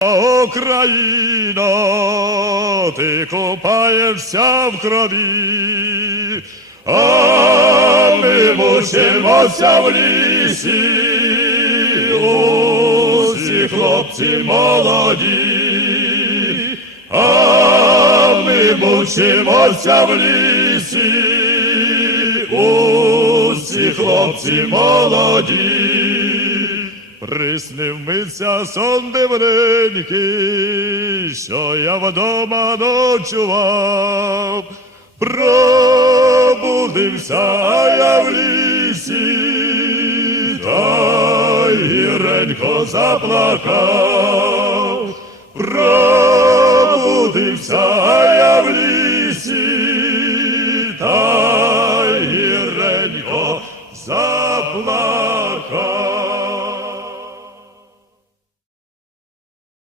Україна, ти купаєшся в крові, а ми мучимося в лісі, усі хлопці молоді, а ми мучимося в лісі, усі хлопці молоді. Приснився сон дивненький, що я вдома ночував, пробудився я в лісі, та гіренько заплакав, пробудився я в лісі, та гіренько заплакав.